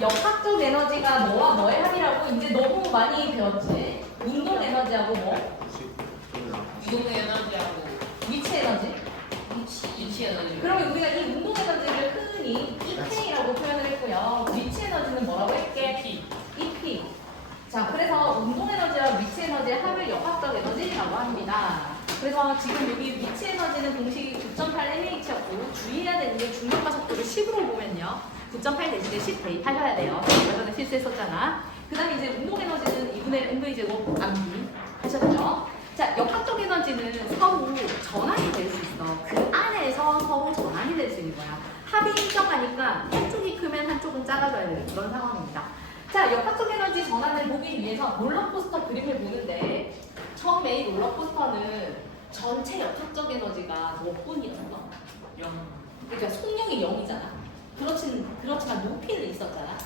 역학적 에너지가 뭐와 뭐의 합이라고 이제 너무 많이 배웠지. 운동 에너지하고 뭐? 이동 에너지하고 위치 에너지. 위치 에너지. 그러면 우리가 이 운동 에너지를 흔히 EK라고 표현을 했고요. 위치 에너지는 뭐라고 할게? EP. 자, 그래서 운동 에너지와 위치 에너지의 합을 역학적 에너지라고 합니다. 그래서 지금 여기 위치 에너지는 공식이 9.8mh였고 주의해야 되는 게 중력과 속도를 10으로 보면요. 9.8 대신에 10 대입하셔야 돼요. 얼마 전에 실수했었잖아. 그 다음에 이제 운동 에너지는 2분의 nv 제곱 암기 하셨죠? 자, 역학적 에너지는 서로 전환이 될 수 있어. 그 안에서 서로 전환이 될 수 있는 거야. 합이 일정하니까 한쪽이 크면 한쪽은 작아져야 되는 그런 상황입니다. 자, 역학적 에너지 전환을 보기 위해서 롤러코스터 그림을 보는데 처음에 이 롤러코스터는 전체 역학적 에너지가 몇 분이었어? 0. 그러니까 속력이 0이잖아. 그렇지만 높이는 있었잖아.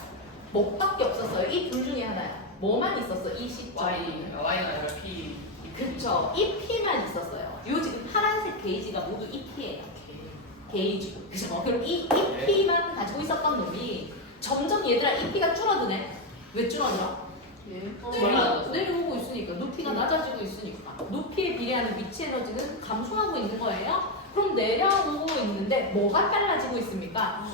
뭐밖에 없었어요. 이 둘 중에 하나야. 뭐만 있었어? 이 시점. Y가 아니라 P. 그쵸. 이 P만 있었어요. 요 지금 파란색 게이지가 모두 이 P예요. 게이지. 그죠? 그럼 이 P만 가지고 있었던 놈이 점점 얘들아 이 P가 줄어드네. 왜 줄어들어? 내려오고 있으니까. 높이가 낮아지고 있으니까. 높이에 비례하는 위치 에너지는 감소하고 있는 거예요. 그럼 내려오고 있는데 뭐가 빨라지고 있습니까?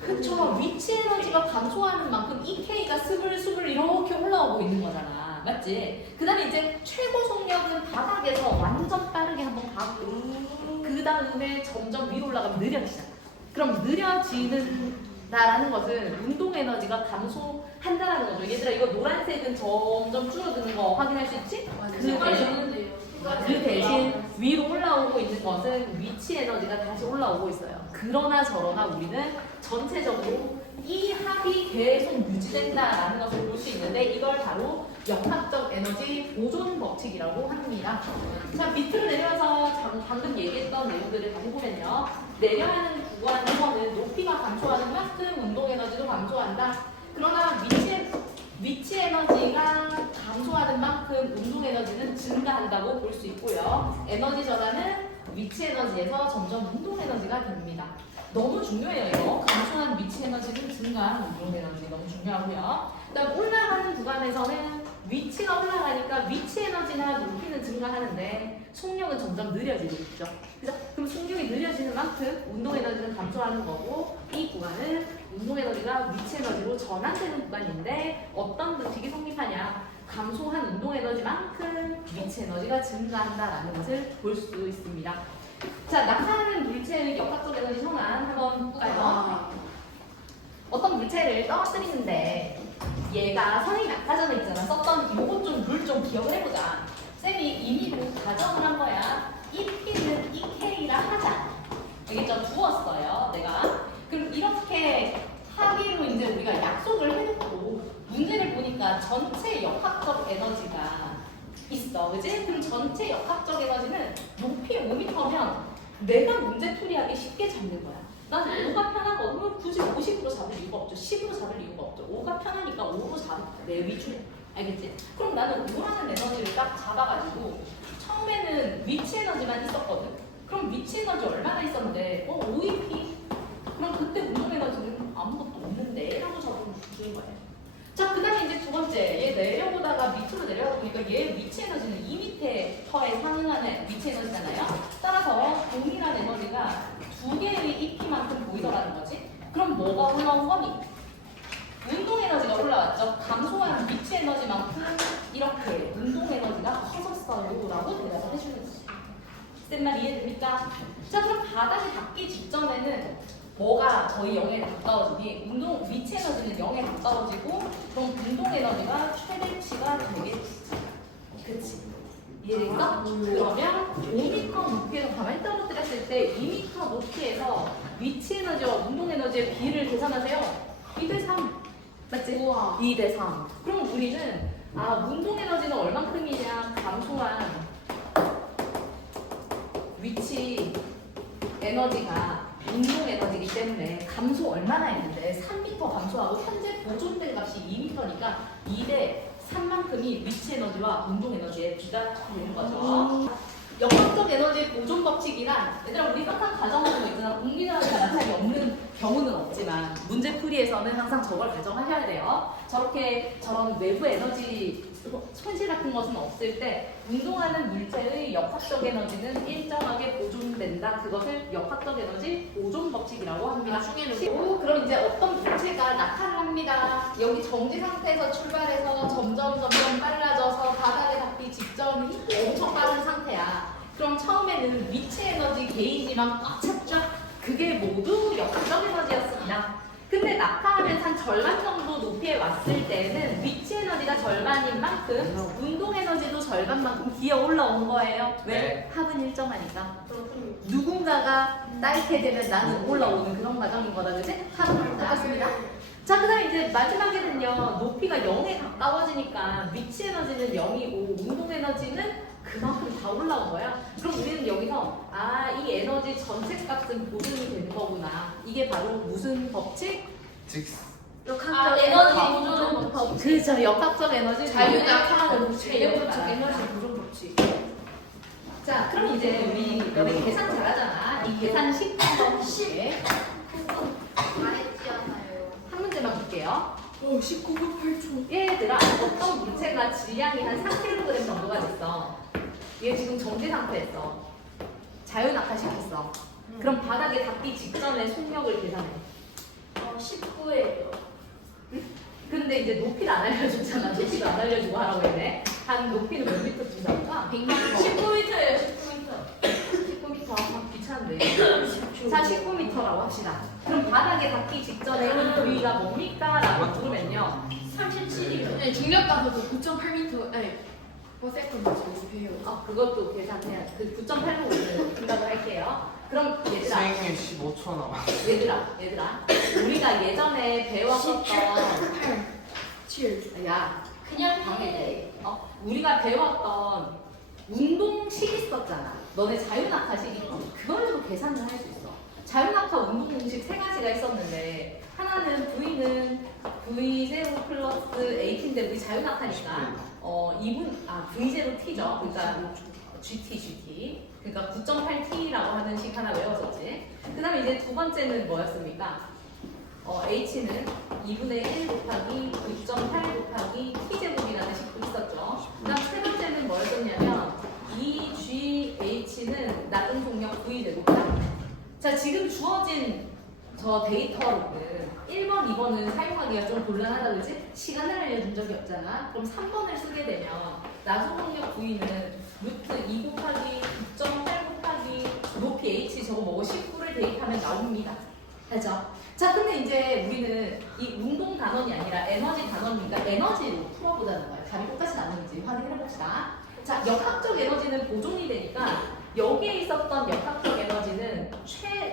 그쵸. 위치 에너지가 감소하는 만큼 이 K가 스물스물 이렇게 올라오고 있는 거잖아. 맞지? 그 다음에 이제 최고 속력은 바닥에서 완전 빠르게 한번 가고 그 다음에 점점 위로 올라가면 느려지잖아. 그럼 느려지는다라는 것은 운동 에너지가 감소한다라는 거죠. 얘들아 이거 노란색은 점점 줄어드는 거 확인할 수 있지? 그 대신 위로 올라오고 있는 것은 위치 에너지가 다시 올라오고 있어요. 그러나 저러나 우리는 전체적으로 이 합이 계속 유지된다라는 것을 볼 수 있는데 이걸 바로 역학적 에너지 보존 법칙이라고 합니다. 자, 밑으로 내려와서 방금 얘기했던 내용들을 다시 보면요. 내려가는 구간에서는 높이가 감소하는 만큼 운동 에너지도 감소한다. 그러나 위치 에너지가 감소하는 만큼 운동 에너지는 증가한다고 볼 수 있고요. 에너지 전환은 위치 에너지에서 점점 운동 에너지가 됩니다. 너무 중요해요, 이거. 감소한 위치 에너지는 증가한 운동 에너지 너무 중요하고요. 그다음 올라가는 구간에서는 위치가 올라가니까 위치 에너지나 높이는 증가하는데 속력은 점점 느려지고 있죠. 그럼 속력이 느려지는 만큼 운동 에너지는 감소하는 거고 이 구간은 운동 에너지가 위치 에너지로 전환되는 구간인데 어떤 법칙이 성립하냐? 감소한 운동 에너지만큼 위치 에너지가 증가한다라는 것을 볼 수 있습니다. 자, 나타나는 물체의 역학적 에너지 현황 한번 볼까요? 어떤 물체를 떨어뜨리는데 얘가 선생님이 아까 전에 있잖아 썼던 요거 좀 룰 좀 기억을 해보자. 쌤이 이미 가정을 한 거야. 이 P는 이 K라 하자. 알겠죠? 두었어요 내가. 그럼 이렇게 하기로 이제 우리가 약속을 해놓고 문제를 보니까 전체 역학적 에너지가 있어. 그지? 그럼 전체 역학적 에너지는 높이 5m면 내가 문제 풀이하기 쉽게 잡는 거야. 난 5가 편하거든. 굳이 50으로 잡을 이유가 없죠. 10으로 잡을 이유가 없죠. 5가 편하니까 5로 잡을 내 위주래. 알겠지? 그럼 나는 5라는 에너지를 딱 잡아가지고 처음에는 위치 에너지만 있었거든. 그럼 위치 에너지 얼마나 있었는데 5EP? 그럼 그때 운동 에너지는 아무것도 없는데 라고 적어주는 거예요. 자, 그 다음에 이제 두 번째, 얘 내려보다가 밑으로 내려가 보니까 얘 위치 에너지는 2m에 상응하는 위치 에너지잖아요. 따라서 동일한 에너지가 두 개의 EP만큼 보이더라는 거지. 그럼 뭐가 올라온 거니? 운동 에너지가 올라왔죠. 감소한 위치 에너지만큼 이렇게 운동 에너지가 커졌어요 라고 대답을 해주는 거지. 쌤 말 이해됩니까? 자, 그럼 바닥에 닿기 직전에는 뭐가 거의 0에 가까워지니 위치 에너지는 0에 가까워지고 그럼 운동 에너지가 최대치가 되겠지. 그치? 이해될까? 그러면 5m 높이에서 가만히 떨어뜨렸을 때 2m 높이에서 위치 에너지와 운동 에너지의 비를 계산하세요. 2대3 맞지? 우와. 2대3 그럼 우리는 운동 에너지는 얼만큼이냐 감소한 위치 에너지가 운동 에너지이기 때문에 감소 얼마나 했는데 3m 감소하고 현재 보존된 값이 2m니까 2대 3만큼이 위치 에너지와 운동 에너지의 비가 되는 거죠. 역학적 에너지 보존 법칙이란 얘들아 우리 항상 가정하는 거 있잖아. 공기나는 나타이 없는 경우는 없지만 문제풀이에서는 항상 저걸 가정하셔야 돼요. 저런 외부 에너지 손실 같은 것은 없을 때 운동하는 물체의 역학적 에너지는 일정하게 보존된다. 그것을 역학적 에너지 보존 법칙이라고 합니다. 나중에는 그럼 이제 어떤 물체가 나타를 합니다. 여기 정지 상태에서 출발해서 점점 빨라져서 바닥에 닿기 직전이 엄청 빠른 상태야. 그럼 처음에는 위치 에너지 게이지만 꽉 찼죠? 그게 모두 역학적 에너지였습니다. 근데 낙하하면서 한 절반 정도 높이에 왔을 때는 위치 에너지가 절반인 만큼 운동 에너지도 절반만큼 기어 올라온 거예요. 왜? 합은 일정하니까. 누군가가 따이게 되면 나는 올라오는 그런 과정인 거다, 그지? 합은 똑같습니다. 자, 그 다음에 이제 마지막에는요, 높이가 0에 가까워지니까 위치 에너지는 0이고 운동 에너지는 그만큼 다 올라온 거야. 그럼 우리는 여기서 이 에너지 전체 값은 보존이 되는 거구나. 이게 바로 무슨 법칙? 역학적 에너지 보존 법칙. 그렇죠. 역학적 에너지 자유낙하하는 법칙. 재력적 에너지 보존 법칙. 자, 그럼 이제 우리 너네 계산 잘하잖아. 이 계산 10번 법칙. 잘했지 않아요? 한 문제만 볼게요. 19분 8초. 얘들아, 어떤 물체가 질량이 한 3kg 정도가 됐어. 얘 지금 정지 상태였어. 자유낙하시켰어. 그럼 바닥에 닿기 직전에 속력을 계산해. 19예요. 근데 이제 높이를 안 알려줬잖아. 높이도 안 알려주고 하라고 했네. 한 높이는 몇 미터쯤 잡을까? 100m. 19m예요, 19m. 19m. 귀찮은데. 자, 19m라고 합시다. 그럼 바닥에 닿기 직전에 이 부위가 뭡니까? 라고 물으면요. 37이요. 네, 중력 가속도 9.8m. 네. 퍼센트 해요. 그것도 계산해야 돼. 그 9.8로 생각을 할게요. 그럼 얘들아. 수행률 15초 남아. 얘들아. 우리가 예전에 배웠었던 7. 야, 그냥 방해돼. 우리가 배웠던 운동식 있었잖아. 너네 자유낙하식 있지? 그걸로 계산을 할 수 있어. 자유낙하 운동식 세 가지가 있었는데 하나는 V는 V0 플러스 H인데 우리 자유낙하니까 V0 T죠. 그러니까 GT. 그러니까 9.8T라고 하는 식 하나 외웠었지. 그 다음에 이제 두 번째는 뭐였습니까? H는 2분의 1 곱하기 9.8 곱하기 T제곱이라는 식도 있었죠. 그 다음 세 번째는 뭐였었냐면 2GH는 낮은 속력 V제곱이다. 자, 지금 주어진 저 데이터로는 1번, 2번은 사용하기가 좀 곤란하다 그러지? 시간을 알려준 적이 없잖아. 그럼 3번을 쓰게 되면 낮은 속력 V는 루트 2 곱하기 9.8 곱하기 높이 H 저거 뭐고 19를 대입하면 나옵니다. 알죠? 자, 근데 이제 우리는 이 운동 단원이 아니라 에너지 단원이니까 에너지로 풀어보자는 거예요. 답이 똑같이 나오는지 확인해봅시다. 자, 역학적 에너지는 보존이 되니까 여기에 있었던 역학적 에너지는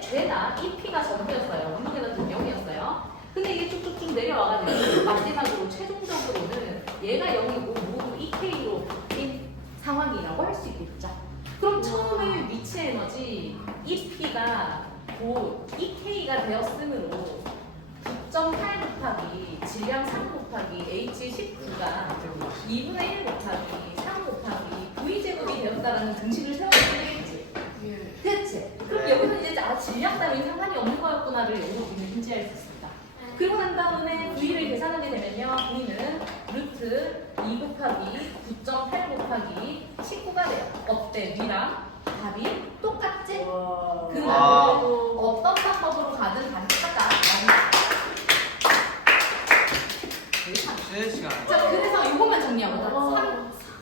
죄다 EP가 전부였어요. 운동 에너지는 0이었어요. 근데 이게 쭉쭉쭉 내려와가지고 마지막으로 최종적으로는 얘가 0이고 모두 EK로 바뀐 상황이라고 할 수 있겠죠. 그럼 처음에 위치 에너지 EP가 곧 EK가 되었으므로 9.8 곱하기 질량 3 곱하기 H19가 2분의 1 곱하기 3 곱하기 V제곱이 되었다라는 등식을 세워야 되겠지. 그치? 그럼 여기서 이제 질량 따위 상관이 없는 거였구나를 여기서 우리는 인지할 수 있습니다. 그리고 난 다음에 V를 계산하게 되면요. V는 루트 2 곱하기 9.8 곱하기 19가 돼요. 어때? V랑 답이 똑같지? 그 어떤 방법으로 가든 답이 똑같다. 쉬는 시간. 자, 그래서 이것만 정리하고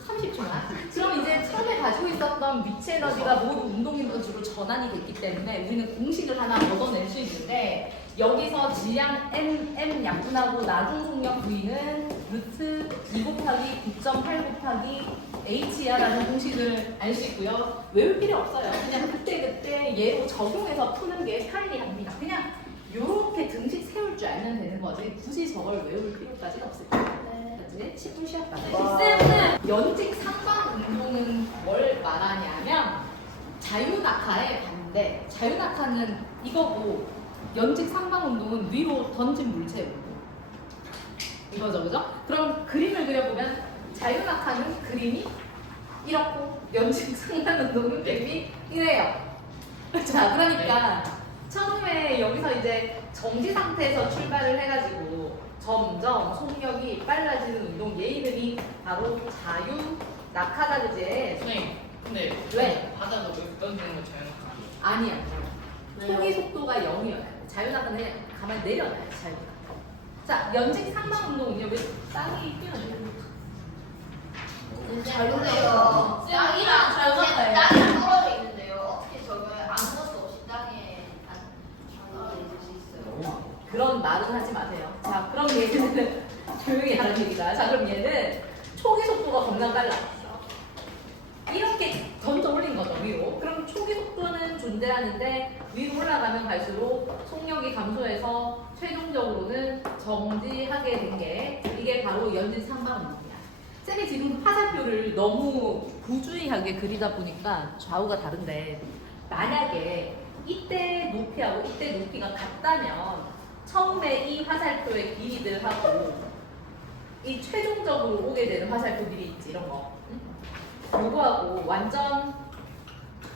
30초만. 그럼 이제 처음에 가지고 있었던 위치 에너지가 모두 운동 에너지로 전환이 됐기 때문에 우리는 공식을 하나 얻어낼 수 있는데 여기서 질량 M 약분하고 나중 속력 V는 루트 2 곱하기 9.8 곱하기 H야라는 공식을 알 수 있고요. 외울 필요 없어요. 그냥 그때그때 얘로 적용해서 푸는 게 편리합니다. 그냥 요렇게 등식 세울 줄 알면 되는 거지 굳이 저걸 외울 필요까지는 없을 거예요. 그치? 10분 쉬었다. 쌤은 연직 상방 운동은 뭘 말하냐면 자유낙하의 반대. 자유낙하는 이거고 연직 상방 운동은 위로 던진 물체 운동. 이거죠, 그죠? 그럼 그림을 그려보면 자유낙하는 그림이 이렇고 연직 상방 운동은 그림이 이래요. 자, 그러니까 처음에 여기서 이제 정지 상태에서 출발을 해가지고 점점 속력이 빨라지는 운동 얘 이름이 바로 자유 낙하다 그제. 선생님, 근데 왜? 바다가 왜 던지는 거 자연낙하? 아니야. 초기 속도가 0이어야 돼. 자유 낙하는 그냥 가만히 내려놔요. 자유 낙하. 자, 연직 상방 운동은요. 왜 땅이 뛰어내요? 자유네요. 땅이랑 자유낙하예요. 땅이 떨어져 있는데요. 어떻게 저걸 아무것도 없이 땅에 떨어져 있을 수 있어요? 그런 말은 하지 마세요. 자, 그럼 얘는 조용히 하는 얘기다. 자, 그럼 얘는 초기 속도가 겁나 빨라. 이렇게 던져 올린 거죠, 위로. 그럼 초기 속도는 존재하는데 위로 올라가면 갈수록 속력이 감소해서 최종적으로는 정지하게 된 게 이게 바로 연진 상방 운동이야. 쌤이 지금 화살표를 너무 부주의하게 그리다 보니까 좌우가 다른데 만약에 이때 높이하고 이때 높이가 같다면 처음에 이 화살표의 길이들하고 이 최종적으로 오게 되는 화살표 길이 있지 이런 거 요거하고 완전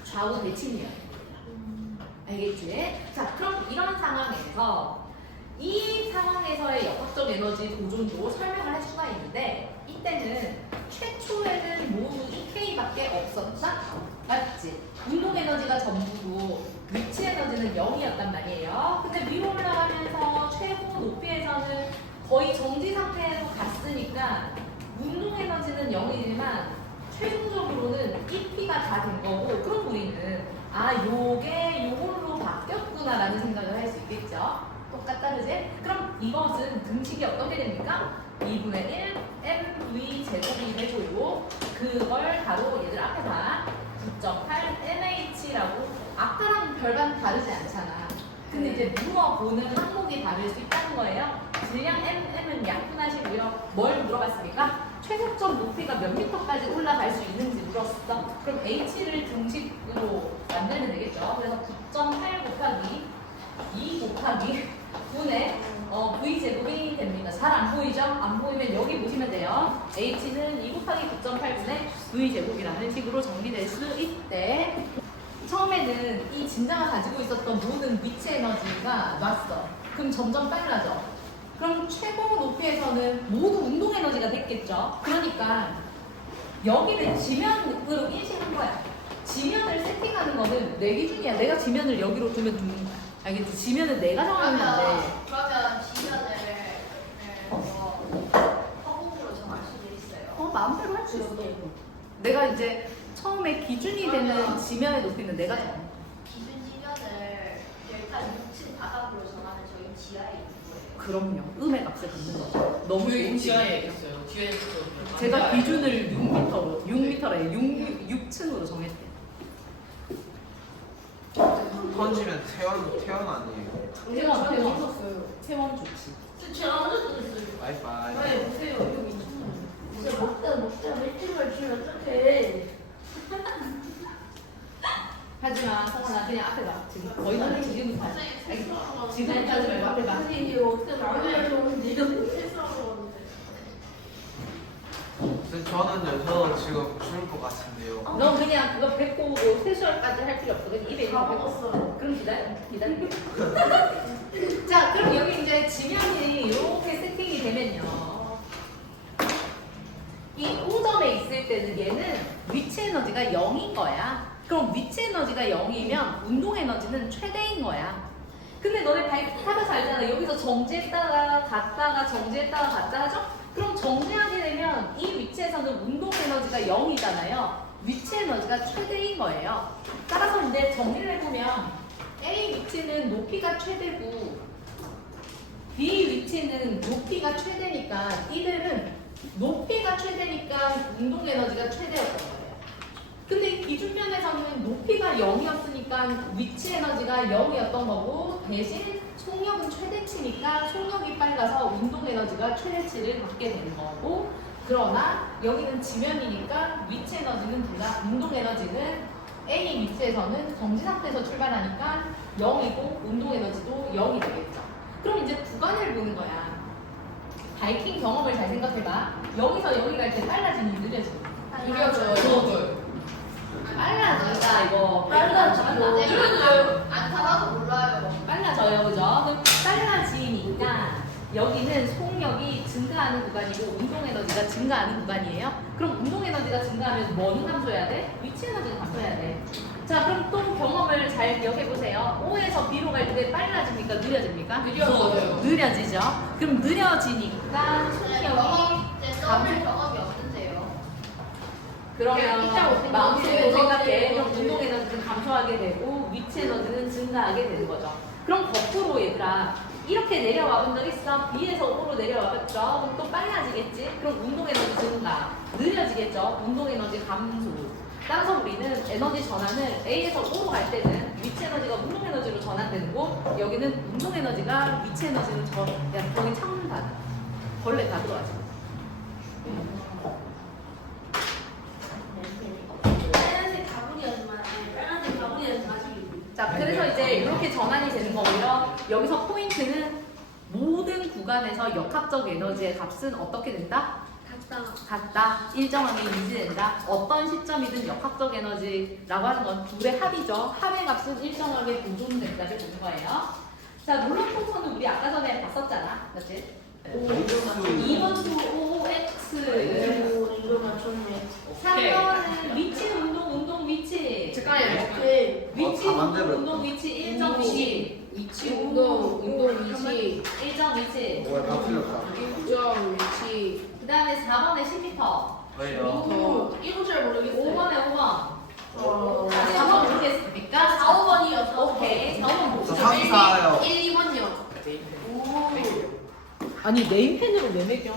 좌우 대칭이야. 알겠지? 자, 그럼 이런 상황에서 이 상황에서의 역학적 에너지 도전도 설명을 할 수가 있는데 이때는 최초에는 모두 EK밖에 없었다? 맞지? 운동 에너지가 전부고 위치 에너지는 0이었단 말이에요. 근데 위로 올라가면서 최고 높이에서는 거의 정지 상태로 갔으니까 운동 에너지는 0이지만 최종적으로는 EP가 다 된 거고 그럼 우리는 아 요게 요걸로 바뀌었구나라는 생각을 할 수 있겠죠. 똑같다 그지? 그럼 이것은 등식이 어떻게 됩니까? 2분의 1 mv 제곱이 되고 그걸 바로 얘들 앞에 봐 9.8 nh라고 아까랑 별반 다르지 않잖아. 근데 이제 물어보는 항목이 다를 수 있다는 거예요. 질량 m은 약분하시고요. 뭘 물어봤습니까? 최고점 높이가 몇 미터까지 올라갈 수 있는지 물었어. 그럼 h를 등식으로 만들면 되겠죠. 그래서 9.8 곱하기 2 곱하기 9의 v 제곱이 됩니다. 잘 안 보이죠? 안 보이면 여기 보시면 돼요. h는 2 곱하기 9.8분의 v 제곱이라는 식으로 정리될 수 있대. 처음에는 이 진자가 가지고 있었던 모든 위치 에너지가 놨어. 그럼 점점 빨라져. 그럼 최고 높이에서는 모두 운동 에너지가 됐겠죠. 그러니까 여기는 지면으로 인식한 거야. 지면을 세팅하는 거는 내 기준이야. 내가 지면을 여기로 두면 두는 거야. 알겠지? 지면은 내가 정하면 안 돼. 그러면 지면을 허공으로 정할 수도 있어요. 마음대로 할 수 있어. 내가 이제 처음에 기준이 되는 지면의 높이는 내가 정해. 기준 지면을 델타 6층 바닥으로 정하는 저희 지하에 있는 거예요. 그럼요. 음의 값을 갖는 거죠. 너무 그 좋은 지하에 있어요. 뒤에서 제가 기준을 6m로, 6m래. 6층으로 정했대. 던지면 태연 아니에요. 체원 좋지. 제가 먼저 됐어요. 와이파이. 보세요. 여기 진짜 먹다 일주일을 주면 어떡해. 하지마, 성원아. 그냥 앞에 봐. 지금 거의 다 지금 봐. 지금까지 말고 앞에 봐. 선생님 어떻게 말하려고 실수하고 저는요, 저 지금 죽을 것 같은데요. 너 그냥 그거 뱉고 뭐 세수까지 할 필요 없어. 그냥 입에 있는 거 뱉고. 그럼 기다려. 자, 그럼 여기 이제 지면이 이렇게 세팅이 되면요. 이 O점에 있을 때는 얘는 위치 에너지가 0인 거야. 그럼 위치 에너지가 0이면 운동 에너지는 최대인 거야. 근데 너네 타봐서 알잖아. 여기서 정지했다가 갔다가 정지했다가 갔다 하죠? 그럼 정지하게 되면 이 위치에서는 운동 에너지가 0이잖아요. 위치 에너지가 최대인 거예요. 따라서 이제 정리를 해보면 A 위치는 높이가 최대고 B 위치는 높이가 최대니까 이들은 높이가 최대니까 운동 에너지가 최대였던 거예요. 근데 이 기준면에서는 높이가 0이었으니까 위치 에너지가 0이었던 거고 대신 속력은 최대치니까 속력이 빨라서 운동 에너지가 최대치를 받게 되는 거고 그러나 여기는 지면이니까 위치 에너지는 둘다 운동 에너지는 A 위치에서는 정지 상태에서 출발하니까 0이고 운동 에너지도 0이 되겠죠. 그럼 이제 구간을 보는 거야. 바이킹 경험을 잘 생각해봐. 여기서 여기 갈 때 빨라지니 느려지니? 느려져요. 빨라진다 이거. 빨라져요. 안 타봐도 몰라요. 빨라져요, 그죠? 그럼 빨라지니까 여기는 속력이 증가하는 구간이고 운동 에너지가 증가하는 구간이에요. 그럼 운동 에너지가 증가하면 뭐는 감소해야 돼? 위치 에너지는 감소해야 돼. 자, 그럼 또 경험을 잘 기억해 보세요. O에서 B로 갈 때 빨라집니까? 느려집니까? 느려져요. 느려지죠. 그럼 느려지니까 속력이 써볼 경험이 없는데요. 그러면 마음속으로 생각해. 그럼 운동 에너지는 감소하게 되고 위치 에너지는 증가하게 되는 거죠. 그럼 거꾸로 얘들아 이렇게 내려와 본 적 있어? B에서 O로 내려와 봤죠? 그럼 또 빨라지겠지? 그럼 운동 에너지 증가, 느려지겠죠? 운동 에너지 감소. 따라서 우리는 에너지 전환을 A에서 O로 갈 때는 위치 에너지가 운동 에너지로 전환되는 거, 여기는 운동 에너지가 위치 에너지로 그냥 거기 창문 닫아. 벌레 다 들어가죠. 빨간색 가구리였지만 빨간색 가구리였지만 자, 그래서 이제 이렇게 전환이 되는 거고요. 여기서 포인트는 모든 구간에서 역학적 에너지의 값은 어떻게 된다? 같다. 일정하게 유지된다. 어떤 시점이든 역학적 에너지라고 하는 건 둘의 합이죠. 합의 값은 일정하게 보존된다를 보는 거예요. 자, 물론 통선은 우리 아까 전에 봤었잖아. 그렇지? 2번 수 OX. 이거 맞췄네. 3번은 위치 운동 위치. 잠깐만요. 위치 다 만들었다. 운동 위치 일정 위치. 위치 운동 위치 일정 위치. 뭐야 다 틀렸다. 일정 위치. 그 다음에 4번에 10m. 왜요? 이거 잘 모르겠어요. 5번에 5번. 어. 4번 모르겠습니까? 4, 5번이요. 오케이. 4번 저 봅시다. 3, 4요. 1, 2번요. 아니 네임펜으로 왜 매겨?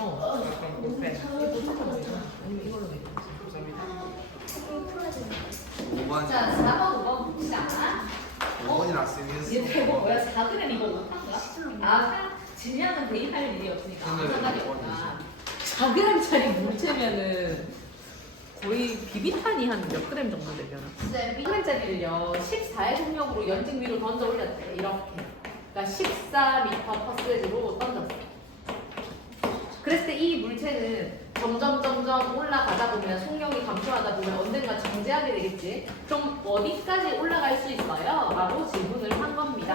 오만 자, 4번 5번 봅시다. 5번이랑 얘 쓰겠어. 대박 뭐야? 4그램 이거 못한 거야? 아, 질량은 대입할 일이 없으니까 아무 근데 상관이 왜 없구나. 4g짜리 물체면은 거의 비비탄이 한 몇 그램 정도 되려나? 네, 1g짜리를요 14의 속력으로 연직 위로 던져 올렸대. 이렇게. 그러니까 14m/s로 던졌어. 그랬을 때 이 물체는 점점 올라가다 보면 속력이 감소하다 보면 언젠가 정지하게 되겠지. 그럼 어디까지 올라갈 수 있어요? 라고 질문을 한 겁니다.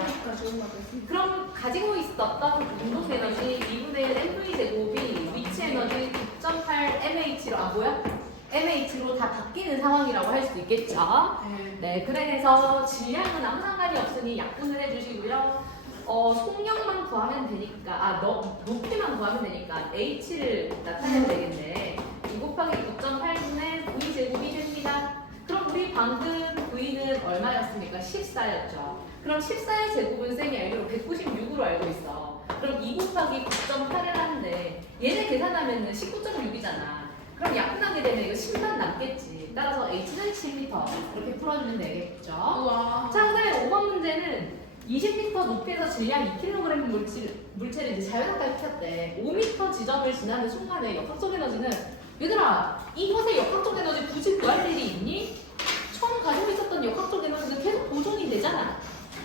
그럼 가지고 있었던 운동 에너지 2분의 1 mv 제곱이 위치 에너지 9.8 mh로 안 보여? mh로 다 바뀌는 상황이라고 할 수 있겠죠. 네, 그래서 질량은 아무 상관이 없으니 약분을 해주시고요. 속력만 구하면 되니까, 높이만 구하면 되니까 h를 나타내면 되겠네. 2 곱하기 9.8분의 v 제곱이 됩니다. 그럼 우리 방금 v는 얼마였습니까? 14였죠. 그럼 14의 제곱은 쌤이 알기로 196으로 알고 있어. 그럼 2 곱하기 9.8을 하는데 얘네 계산하면 19.6이잖아. 그럼 약분하게 되면 이거 10만 남겠지. 따라서 h는 7m. 이렇게 풀어주면 되겠죠. 우와. 자, 그다음에 5번 문제는 20m 높이에서 질량 2kg 물체를 이제 자연학까지 켰대. 5m 지점을 지나는 순간에 역학적 에너지는, 얘들아, 이것의 역학적 에너지 굳이 구할 일이 있니? 처음 가지고 있었던 역학적 에너지는 계속 보존이 되잖아.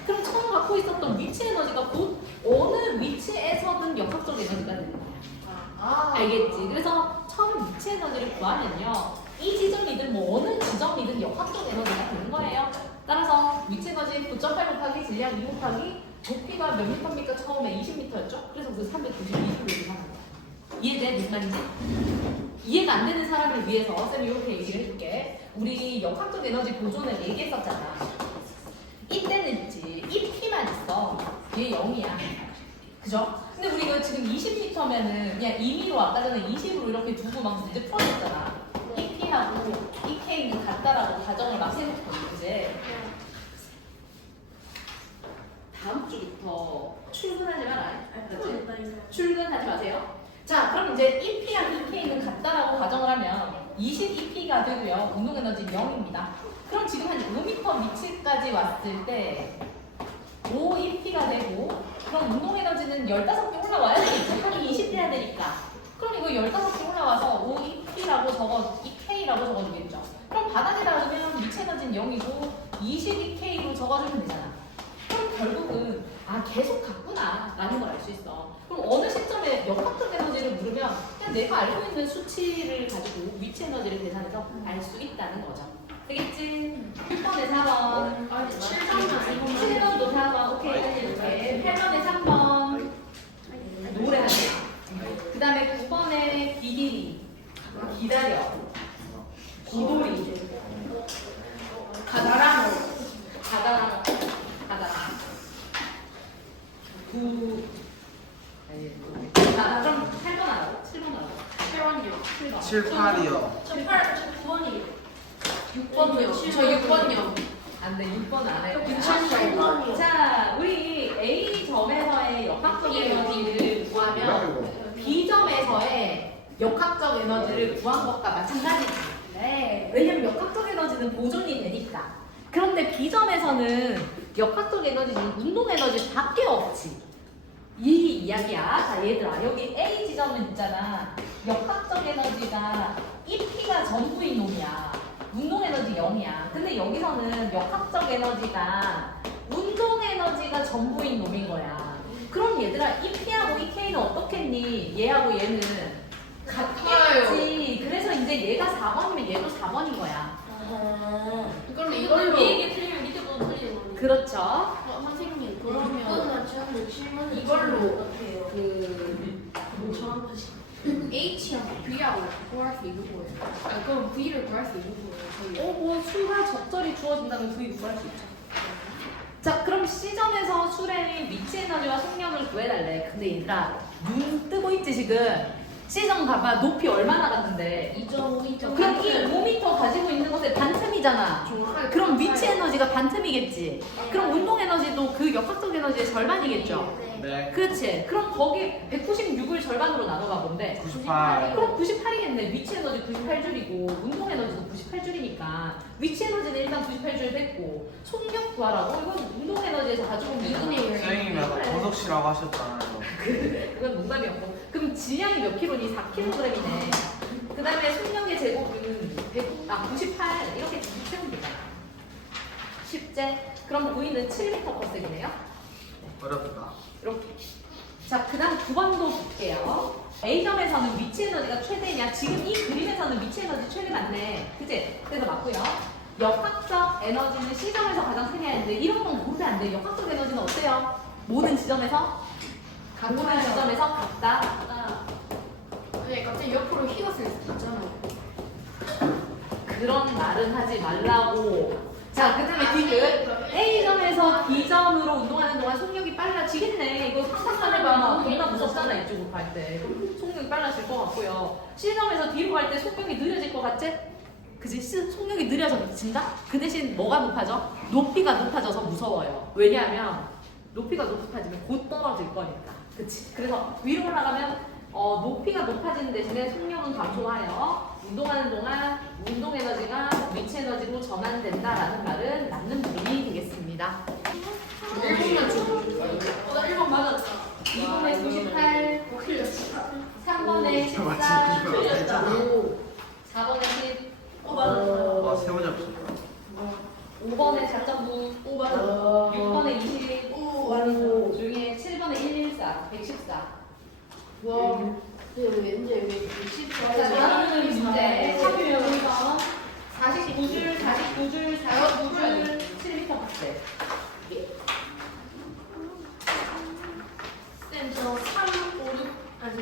그럼 처음 갖고 있었던 위치 에너지가 곧 어느 위치에서든 역학적 에너지가 되는 거야. 알겠지? 그래서 처음 위치 에너지를 구하면요, 이 지점이든 뭐 어느 지점이든 역학적 에너지가 되는 거예요. 따라서 위치 에너지 9.8 곱하기 질량 2 곱하기 높이가 몇 미터입니까? 처음에 20m였죠? 그래서 그 392km를 계산한 거야. 이해돼? 무슨 말인지? 이해가 안 되는 사람을 위해서 쌤이 이렇게 얘기를 해줄게. 우리 역학적 에너지 보존을 얘기했었잖아. 이때는 있지. 이 P만 있어. 얘 0이야. 그죠? 근데 우리 이거 지금 20m면은 그냥 2미로 아까 전에 20으로 이렇게 두고 막 이제 풀어줬잖아. 이 P하고 이 K는 같다라고 가정을 막 해놓고, 이제 다음 주부터 출근하지 마라. 알았지? 출근하지 마세요. 자, 그럼 이제 이 P랑 이 K는 같다라고 가정을 하면 22P가 되고요. 운동 에너지 0입니다. 그럼 지금 한 5m 위치까지 왔을 때 5EP가 되고, 그럼 운동 에너지는 15개 올라와야 되겠지. 한 20대 해야 되니까. 그럼 이거 15개 올라와서 5EP라고 EK라고 적어주겠죠. 그럼 바닥에다 놓으면 위치 에너지는 0이고 22K로 적어주면 되잖아. 그럼 결국은 계속 같구나 라는 걸 알 수 있어. 그럼 어느 시점에 역학적 에너지를 물으면 그냥 내가 알고 있는 수치를 가지고 위치 에너지를 계산해서 알 수 있다는 거죠. 되겠지? 6번에 4번. 아니 7번만 7번도 4번. 오케이. 알려줄게. 8번에 3번. 노래하기. 그 다음에 9번에 기기리. 기다려. 기돌이. 가다랑 가다랑. 가다랑. 자, 그럼 8번 하라고? 7번 하라고? 8번이요. 7번. 7, 8이요. 저 9번이에요. 6번이요. 저 6번이요. 안 돼, 6번 안 해. 괜찮죠? 자, 우리 A점에서의 역학적 에너지를 뭐야 구하면 이거? B점에서의 역학적 에너지를 구한 것과 마찬가지지. 네. 왜냐면 역학적 에너지는 보존이 되니까. 그런데 B점에서는 역학적 에너지는 운동 에너지밖에 없지. 이 이야기야. 자, 얘들아. 여기 A 지점은 있잖아. 역학적 에너지가 EP가 전부인 놈이야. 운동 에너지 0이야. 근데 여기서는 역학적 에너지가 운동 에너지가 전부인 놈인 거야. 그럼 얘들아, EP하고 EK는 어떻겠니? 얘하고 얘는 같겠지. 그래서 이제 얘가 4번이면 얘도 4번인 거야. 그럼 이걸로 이걸로 얘기 틀리면 밑에도 틀리는 거예요. 그렇죠. 선생님 그러면 그러면 저는 실문을 이걸로 어떻게요? 그 H하고 B하고 구할 수 있는 거예요. 아 그럼 V를 구할 수 있는 거예요. 저희. 뭐 수가 적절히 주어진다면 V 구할 수 있죠. 자, 그럼 C점에서 수레인 미치 에너지와 속력을 구해달래. 근데 얘들아, 눈 뜨고 있지 지금? C점 가봐. 높이 얼마나 갔는데? 2.5, 2.5. 그럼 이 5m 가지고 있는 것의 반틈이잖아. 정확하게 그럼 미치 에너지가 반틈이겠지. 그럼 운동 에너지도 그 역학적 에너지의 절반이겠죠. 네. 그렇지. 그럼 거기 196을 절반으로 나눠가 본데 98. 그럼 98이겠네. 위치 에너지 98줄이고 운동 에너지도 98줄이니까 위치 에너지는 일단 98줄 됐고 속력 구하라고? 이건 운동 에너지에서 가지고 있는 거잖아. 2분의 1. 선생님이 아까 도덕시라고 하셨잖아요. 그건 농담이었고. 그럼 질량이 몇 킬로니? 4kg이네. 그 다음에 속력의 제곱은 98 이렇게 세우면 되잖아. 쉽지? 그럼 V는 7m/s이네요. 어렵다. 이렇게. 자, 그 다음 9번도 볼게요. A점에서는 위치 에너지가 최대냐? 지금 이 그림에서는 위치 에너지 최대 맞네. 그치? 그래서 맞고요. 역학적 에너지는 C점에서 가장 세냐 했는데 이런 건 고르면 안 돼. 역학적 에너지는 어때요? 모든 지점에서? 모든 지점에서 같다. 네, 갑자기 옆으로 휘었을 수 있잖아요. 그런 말은 하지 말라고. 자, 그 다음에 디귿. A점에서 B점으로 운동하는 동안 속력이 빨라지겠네. 이거 상상만 해봐. 겁나 무섭잖아, 이쪽으로 갈 때. 속력이 빨라질 것 같고요. C점에서 D로 갈 때 속력이 느려질 것 같지? 그지? 속력이 느려진다? 그 대신 뭐가 높아져? 높이가 높아져서 무서워요. 왜냐하면 높이가 높아지면 곧 떨어질 거니까. 그치? 그래서 위로 올라가면 높이가 높아지는 대신에 속력은 감소하여 운동하는 동안 운동 에너지가 위치 에너지로 전환된다라는 말은 맞는 부분이 되겠습니다. 1분만 주고. 나 1번 맞았다. 2번에 98, 틀렸어. 3번에 14, 4번에 10, 아, 세번이 없어. 5번에 4.9, 5 맞았다. 6번에 20, 오. 중에 7번에 114, 114. 와. 왠지 왜 60점. 자, 다음은 문제 3유형에서 49줄, 49줄, 7m 박스. 쌤, 저 3, 5, 6, 아니,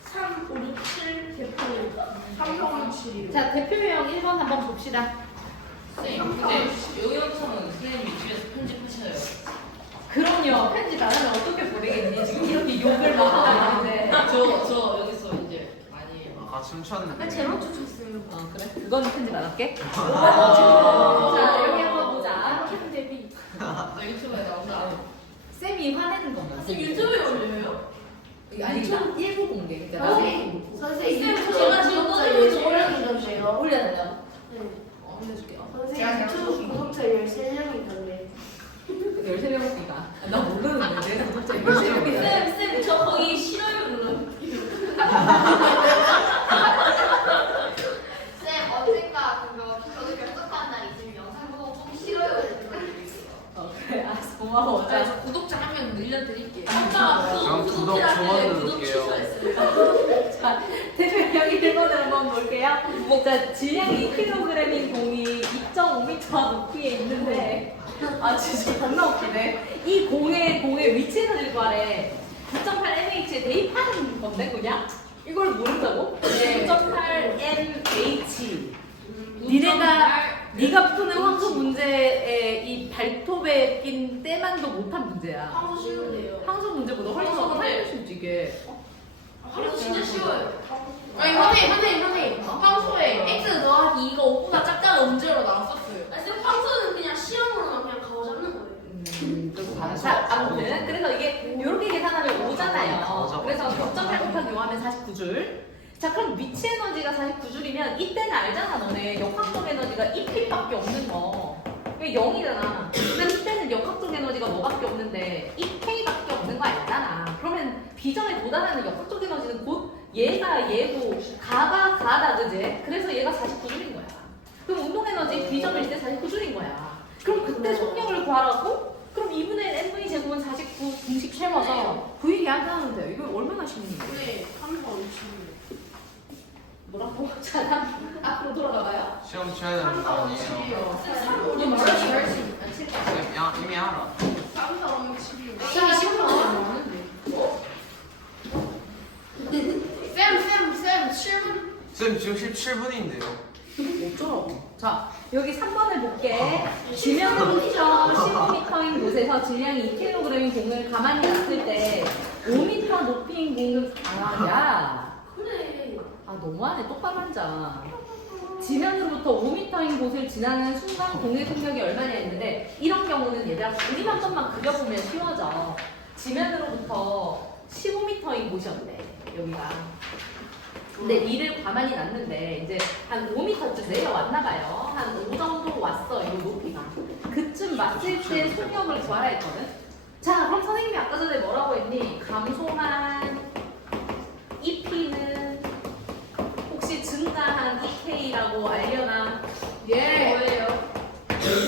3, 5, 6, 7 대표. 3, 4, 5, 7이요. 자, 대표 유형 1번 한번 봅시다. 선생님, 근데 여기서는 선생님이 집에서 편집하셔요. 그럼요. 편집 안 하면 어떻게 보내겠니? 지금 이렇게 욕을 막 하는데. 저 여기서 이제 많이 아까 춤췄는데. 제로 쫓았어요. 그래? 그건 편집 안 할게. 아. 자, 여기 한번 보자. 데뷔. 나 유튜브에 나온다. 쌤이 화내는 것만. 유튜브에 올려요? 아니, 일부 공개. 그러니까 나중에 선생님, 제가 지금 떠들고 올려주셨네요. 올려달라고. 네. 올려줄게요. 선생님, 유튜브 구독자 13명이던데. 13명이니까. 나 모르는데. 내 구독자 13명이다. 쌤, 저 거기 싫어요 눌러볼게요. 쌤, 언젠가 그거 저도 결석하는 날 있으면 영상 보고 꼭 싫어요를 눌러드릴게요. 그래, 알았어. 고마워. 자, 자, 저 구독자 한 명 늘려드릴게요. 아까 그럼 구독 구독 구독이라길래 좋아요 구독 누를게요. 취소했어요. 자, 대표 여기 1번을 한번 볼게요. 자, 질량이 2kg인 공이 0m 높이에 있는데 아 진짜 겁나 웃기네. 이 공의 위치 에너지를 구하래. 9.8mh에 대입하는 건데 그냥? 이걸 모른다고? 9.8mh. 네가 푸는 황소 문제의 이 발톱에 낀 때만도 못한 문제야. 황소 쉬운데요. 황소 문제보다 훨씬 더 훨씬 쉽지 이게. 황소 진짜 쉬워요. 아니 선생님 평소에 x 더하기 2가 5보다 작다는 문제로 나왔었어요. 아니 쌤 황소는 그냥 시험으로만 그냥 가오 잡는 거예요. 자, 아무튼 그래서 이게 이렇게 계산하면 5잖아요. 그래서 9.8 곱하기 5 하면 49줄. 자, 그럼 위치 에너지가 49줄이면 이때는 알잖아, 너네. 역학적 에너지가 2P밖에 없는 거. 이게 0이잖아. 근데 이때는 역학적 에너지가 뭐밖에 없는데 2K밖에 없는 거 알잖아. 그러면 비점에 도달하는 역학적 에너지는 곧 얘가 얘고 가가 가다, 그지? 그래서 얘가 49줄인 거야. 그럼 운동 에너지 비점일 때 49줄인 거야. 그럼 그때 속력을 구하라고? 그럼 2분의 1 nv 제곱은 49 공식 채워서 V 계산하면 돼요. 이거 얼마나 쉽니? 네, 황소 엄청. 뭐라고? 자, 앞으로 돌아가봐요. 시험 쳐야 되는 거 아니에요? 이거 말하지 말지. 쌤, 야, 이미 알아. 3, 4, 5, 6, 7, 8. 이미 시험 나왔는데. 쌤 7분. 쌤, 지금 17분인데요. 어쩌라고? 자, 여기 3번을 볼게. 지면으로부터 15m인 곳에서 질량이 2kg인 공을 가만히 놨을 때 5m 높이인 공을 그래. 너무하네. 똑바로 앉아. 지면으로부터 5m인 곳을 지나는 순간 공의 속력이 얼마냐 했는데 이런 경우는 얘들아 그림 한 번만 그려보면 쉬워져. 지면으로부터 15m인 곳이었대. 여기가. 근데 이를 가만히 놨는데 이제 한 5m쯤 내려왔나 봐요. 한 5 정도 왔어. 이 높이가. 그쯤 맞을 때 속력을 구하라 했거든. 자, 그럼 선생님이 아까 전에 뭐라고 했니? 감소한 EP는 혹시 증가한 EK라고 알려나? 예. 뭐예요?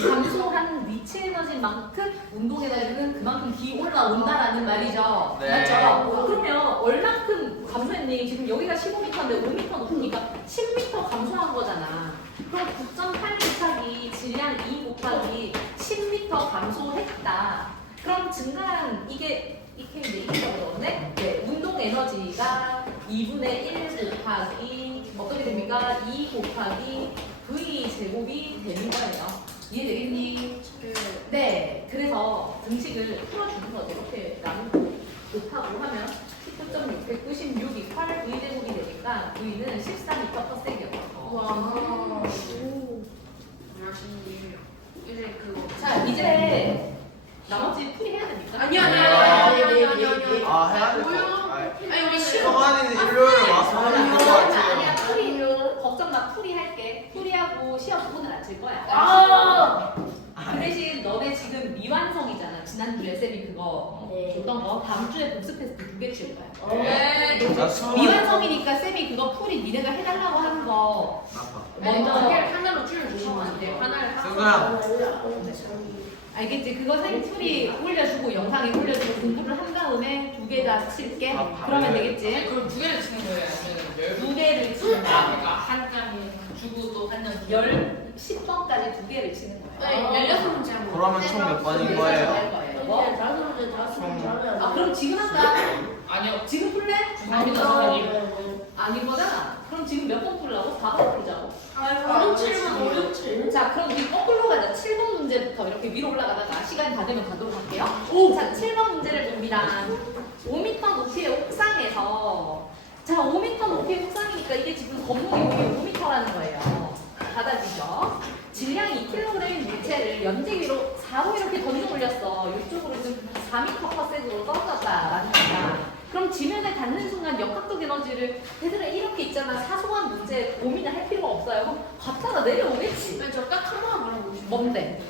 감소한 위치 에너지만큼 운동 에너지는 그만큼 기올라온다라는 말이죠. 네. 맞죠? 그러면 얼만큼 감소했니? 지금 여기가 15m인데 5m 높으니까 10m 감소한 거잖아. 그럼 9.8 곱하기 질량 2 곱하기 10m 감소했다. 그럼 증가한 이게 EK인데 2라고 넣었네? 네. 운동 에너지가 2분의 1 곱하기 어떻게 됩니까? 2 곱하기 V 제곱이 되는 거예요. 이해되겠니? 네. 그래서 등식을 풀어주는 거죠. 이렇게 나누고 곱하고 하면 19.696이 8V 제곱이 되니까 V는 14m/s이었고. 와. 열심히. 이제 그거. 자, 이제 나머지 풀이해야 됩니까? 아니요. 아, 해야 될 거. 아니 우리 시험. 성환이는 일요일에 와서 하는 거 아니야. 같아요. 풀이 걱정 마. 풀이할게. 풀이하고 시험 부분을 안 칠 거야. 그 대신 너네 지금 미완성이잖아. 지난주에 쌤이 그거 줬던 거 다음 주에 복습 테스트 2개 칠 거야. 네. 나 수업 미완성이니까 쌤이 그거 풀이 니네가 해달라고 하는 거 나빠. 먼저 먼저 하나로 줄여주시면 안 돼요. 하나를 승우야, 알겠지? 그거 쌤 풀이 올려주고 영상에 올려주고 공부를 한 다음에 2개 다 칠게. 그러면 되겠지? 그럼 두 개를 치는 거예요? 아니면 열? 2개를 치는 거야. 그러니까 한 장에 주고 또 한 장. 10번까지 2개를 치는 거야. 네, 16문제 하면. 그러면 총 몇 번인 거예요? 할 거예요. 뭐? 아 그럼 지금 할까? 아니요. 지금 풀래? 아닙니다, 선생님. 아닌 거잖아. 그럼 지금 몇 번 풀라고? 4번 풀자고. 5, 6, 7분 5, 6, 7. 자, 그럼 우리 거꾸로 가자. 7번 문제부터 이렇게 위로 올라가다가 시간이 다 되면 가도록 할게요. 자, 7번 문제를 봅니다. 5m 높이의 옥상에서 자, 5m 높이의 옥상이니까 이게 지금 건물이 여기 5m라는 거예요. 바닥이죠. 질량이 2kg인 물체를 연지 위로 4로 이렇게 던져 올렸어. 이쪽으로 지금 4m/s로 떨어졌다라는 거야. 그럼 지면에 닿는 순간 역학적 에너지를 얘들아 이렇게 있잖아. 사소한 문제 고민을 할 필요가 없어요. 그럼 갔다가 내려오겠지. 저딱 하나만 말하고 싶어요. 뭔데?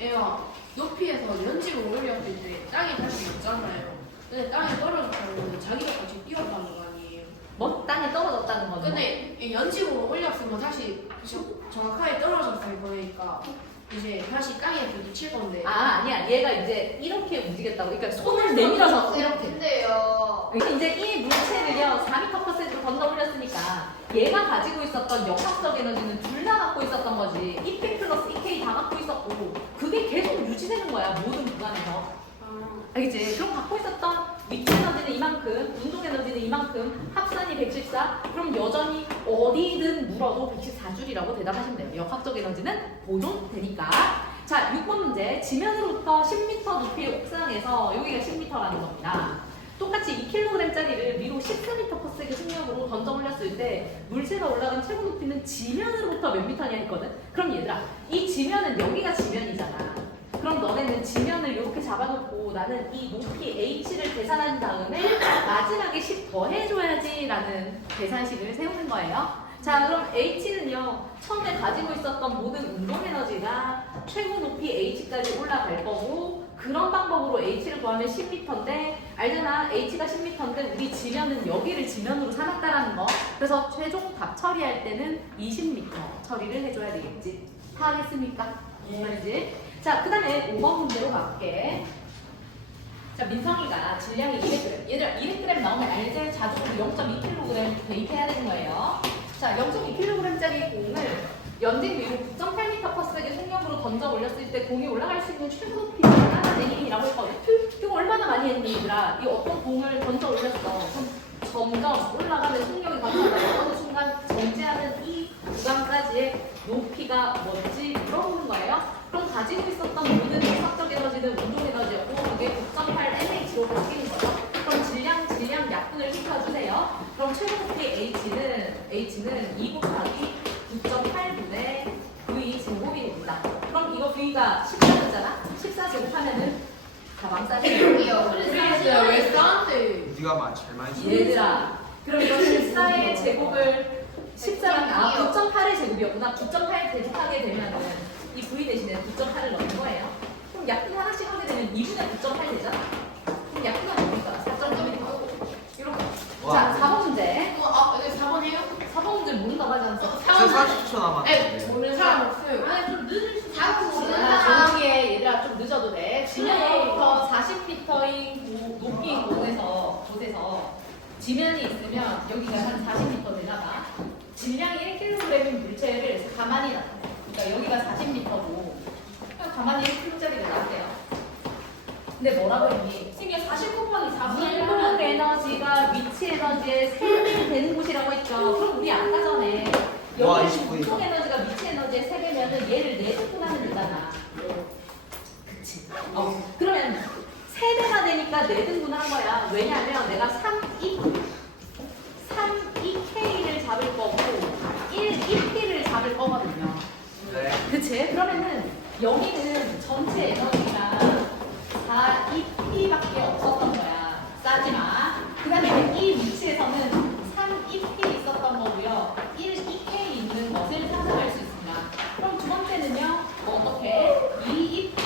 얘가 높이에서 연지로 올렸을 때 땅에 다시 있잖아요. 근데 땅에 떨어졌다는 건 자기가 같이 뛰었다는 거 아니에요. 뭐 땅에 떨어졌다는 거는 근데 이 연지로 올렸으면 다시 정확하게 떨어졌을 거니까 이제 다시 땅에 부딪힐 건데. 아니야. 얘가 이제 이렇게 움직였다고. 그러니까 손을 내밀어서 이렇게. 근데요. 이제 이 물체를요 4m/s로 던져 올렸으니까 얘가 가지고 있었던 역학적 에너지는 둘 다 갖고 있었던 거지. EP 플러스 EK 다 갖고 있었고 그게 계속 유지되는 거야 모든 구간에서. 알겠지? 그럼 갖고 있었던 위치 에너지는 이만큼, 운동 에너지는 이만큼, 합산이 114. 그럼 여전히 어디든 물어도 114줄이라고 대답하시면 돼요. 역학적 에너지는 보존되니까. 자, 6번 문제. 지면으로부터 10m 높이의 옥상에서 여기가 10m라는 겁니다. 똑같이 2kg짜리를 위로 14m/s 속력으로 던져 올렸을 때 물체가 올라간 최고 높이는 지면으로부터 몇 미터냐 했거든? 그럼 얘들아, 이 지면은 여기가 지면이잖아. 그럼 너네는 지면을 이렇게 잡아놓고 나는 이 높이 h를 계산한 다음에 마지막에 10 더해줘야지 라는 계산식을 세우는 거예요. 자, 그럼 h는요, 처음에 가지고 있었던 모든 운동 에너지가 최고 높이 h까지 올라갈 거고, 그런 방법으로 h를 구하면 10m인데, 알잖아, h가 10m인데 우리 지면은 여기를 지면으로 삼았다라는 거. 그래서 최종 답 처리할 때는 20m 처리를 해줘야 되겠지. 다 하겠습니까? 알지? 자, 그 다음에 5번 문제로 갈게. 자, 민성이가 질량이 200g. 얘들아, 200g 나오면 알제 자동으로 0.2kg 대입해야 되는 거예요. 자, 0.2kg짜리 공을 연진 위로 9.8m/s의 속력으로 던져 올렸을 때 공이 올라갈 수 있는 최고 높이가 얼마나 되니라고 했거든. 이거 얼마나 많이 했니, 얘들아? 이 어떤 공을 던져 올렸어. 그럼 점점 올라가는 속력이 가능하다. 어느 순간 정지하는 이 구간까지의 높이가 뭔지 물어보는 거예요. 그럼 가지고 있었던 모든 역학적 에너지는 운동 에너지였고 그게 9.8mh로 바뀌는 거죠. 그럼 질량 약분을 시켜주세요. 그럼 최고 높이 h는 2 곱하기 9.8분의 v 제곱이 됩니다. 그럼 이거 v가 14였잖아. 14 제곱하면은 다 망사해요. 왜 싸한테? 네가 제일 많이 쓰는 얘들아, 그럼 이거 14의 제곱을 9.8의 제곱이었구나. 9.8 대입하게 되면은 이 v 대신에 9.8을 넣는 거예요. 그럼 약분 하나씩 하게 되면 2분의 9.8 되잖아. 그럼 약분은 뭡니까? 4.1하고 이렇게. 자, 4번 문제. 이제 4번 해요? 4번 문제 모른다고 하지 않았어? 30초 남았는데. 모르는 사람 없어요. 좀 늦을 수 자, 조용히 해. 얘들아, 좀 늦어도 돼. 지면으로부터 40m인 높이인 곳에서 지면이 있으면 여기가 한 40m 되나 봐. 질량이 1kg인 물체를 가만히 놔. 그러니까 여기가 40m고 그냥 가만히 1kg짜리를 놔게요. 근데 뭐라고 했니? 이게 40 곱하기 4분의 운동 에너지가 위치 에너지의 3배 되는 곳이라고 했죠. 그럼 우리 아까 전에 와, 여기 29 운동 이다. 에너지가 위치 에너지의 3배면은 얘를 4배 하면 되잖아. 그치? 그러면 3배가 되니까 4등분을 한 거야. 왜냐하면 내가 3EK를 잡을 거고 1EP를 잡을 거거든요. 네. 그치? 그러면은 여기는 전체 에너지가 4EP밖에 없었던 거야. 싸지 마. 그 다음에 이 위치에서는 3EP 있었던 거고요. 1EK 있는 것을 상상할 수 있습니다. 그럼 두 번째는요. 어떻게? 2EP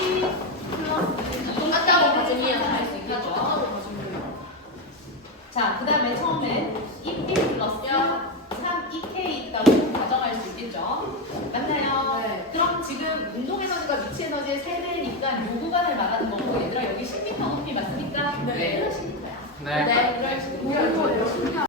플러스 2EK를 가정할 수 있겠죠. 자, 그 다음에 처음에 EP 플러스 3EK 있다고 가정할 수 있겠죠. 맞나요? 네. 그럼 지금 운동 에너지가 위치 에너지의 3배니까 요 구간을 말하는 거고 얘들아 여기 10m 높이 맞습니까? 네. 그러시는 거야. 네. 그러시면